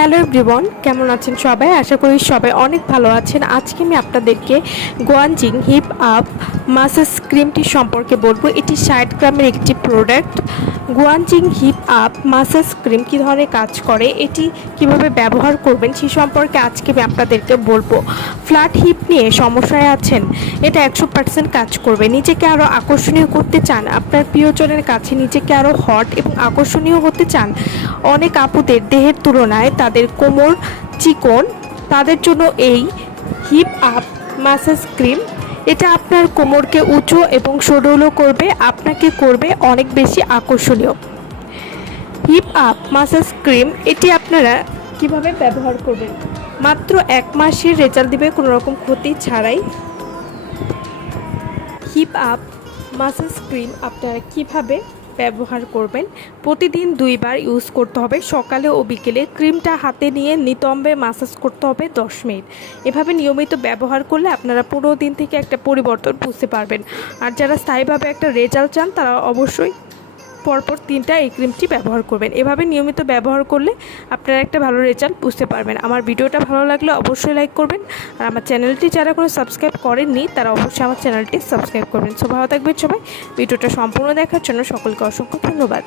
Hello everyone, কেমন আছেন সবাই? আশা করি সবাই অনেক ভালো আছেন। আজকে আমি আপনাদেরকে গোয়ানজিং হিপ আপ মাসাজ ক্রিমটি সম্পর্কে বলব। এটি ষাট গ্রামের একটি প্রোডাক্ট গোয়ানজিং হিপ আপ মাসাজ ক্রিম কী ধরনের কাজ করে, এটি কীভাবে ব্যবহার করবেন সে সম্পর্কে আজকে আমি আপনাদেরকে বলব। ফ্ল্যাট হিপ নিয়ে সমস্যায় আছেন, এটা একশো পার্সেন্ট কাজ করবে। নিজেকে আরও আকর্ষণীয় করতে চান, আপনার প্রিয়জনের কাছে নিজেকে আরও হট এবং আকর্ষণীয় হতে চান, অনেক আপুদের দেহের তুলনায় তাদের কোমর, চিকন, তাদের জন্য এই হিপ আপ ম্যাসাজ ক্রিম এটা আপনার কোমরকে উঁচু এবং সরলও করবে, আপনাকে করবে অনেক বেশি আকর্ষণীয়। হিপ আপ মাসাজ ক্রিম এটি আপনারা কীভাবে ব্যবহার করবেন? মাত্র এক মাসের রেজাল্ট দিবে কোনো রকম ক্ষতি ছাড়াই। হিপ আপ মাসাজ ক্রিম আপনারা কীভাবে ব্যবহার করবেন। প্রতিদিন দুইবার ইউজ করতে হবে। সকালে ও বিকেলে ক্রিমটা হাতে নিয়ে নিতম্বে মাসাজ করতে হবে দশ মিনিট। এভাবে নিয়মিত ব্যবহার করলে আপনারা পনেরো দিন থেকে একটা পরিবর্তন বুঝতে পারবেন। আর যারা স্থায়ীভাবে একটা রেজাল্ট চান, তারা অবশ্যই পরপর তিনটা এই ক্রিমটি ব্যবহার করবেন। এভাবে নিয়মিত ব্যবহার করলে আপনারা একটা ভালো রেজাল্ট বুঝতে পারবেন। আমার ভিডিওটা ভালো লাগলে অবশ্যই লাইক করবেন। আর আমার চ্যানেলটি যারা কোনো সাবস্ক্রাইব করেননি, তারা অবশ্যই আমার চ্যানেলটি সাবস্ক্রাইব করবেন। সো ভালো থাকবেন সবাই। ভিডিওটা সম্পূর্ণ দেখার জন্য সকলকে অসংখ্য ধন্যবাদ।